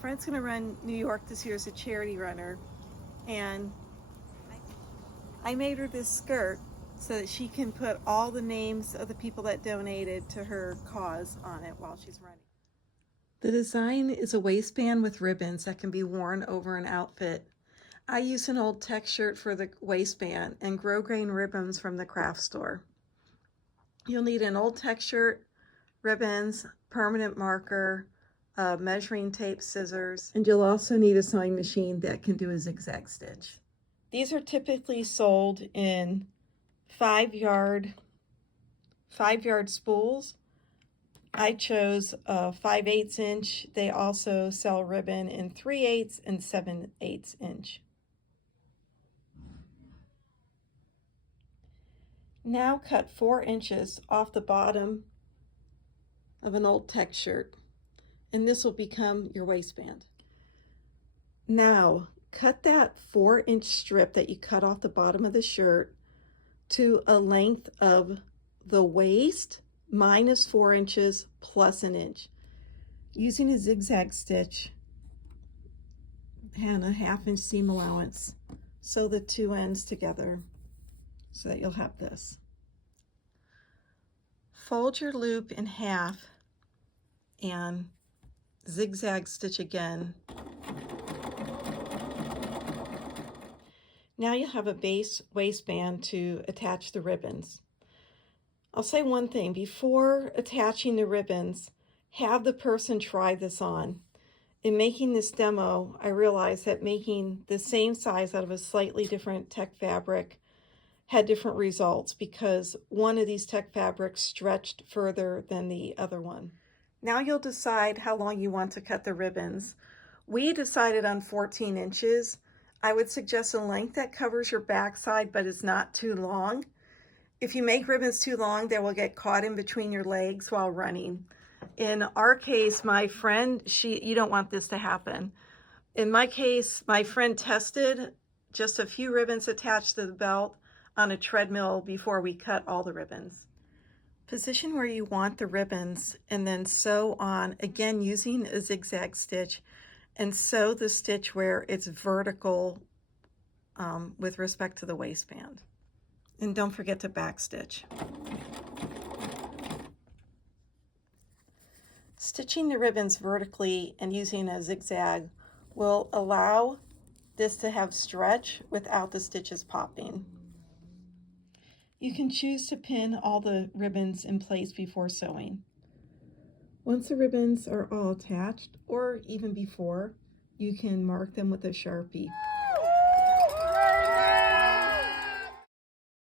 friend's going to run New York this year as a charity runner, and I made her this skirt so that she can put all the names of the people that donated to her cause on it while she's running. The design is a waistband with ribbons that can be worn over an outfit. I use an old tech shirt for the waistband and grosgrain ribbons from the craft store. You'll need an old tech shirt, ribbons, permanent marker, measuring tape, scissors, and you'll also need a sewing machine that can do a zigzag stitch. These are typically sold in 5-yard spools. I chose a 5/8 inch. They also sell ribbon in 3/8 and 7/8 inch. Now cut 4 inches off the bottom of an old tech shirt, and this will become your waistband. Now cut that 4-inch strip that you cut off the bottom of the shirt to a length of the waist minus 4 inches plus an inch. Using a zigzag stitch and a 1/2 inch seam allowance, sew the two ends together so that you'll have this. Fold your loop in half and zigzag stitch again. Now you'll have a base waistband to attach the ribbons. I'll say one thing, before attaching the ribbons, have the person try this on. In making this demo, I realized that making the same size out of a slightly different tech fabric had different results because one of these tech fabrics stretched further than the other one. Now you'll decide how long you want to cut the ribbons. We decided on 14 inches. I would suggest a length that covers your backside but is not too long. If you make ribbons too long, they will get caught in between your legs while running. In our case, my friend, you don't want this to happen. In my case, my friend tested just a few ribbons attached to the belt on a treadmill before we cut all the ribbons. Position where you want the ribbons and then sew on, again using a zigzag stitch, and sew the stitch where it's vertical with respect to the waistband. And don't forget to backstitch. Stitching the ribbons vertically and using a zigzag will allow this to have stretch without the stitches popping. You can choose to pin all the ribbons in place before sewing. Once the ribbons are all attached, or even before, you can mark them with a Sharpie.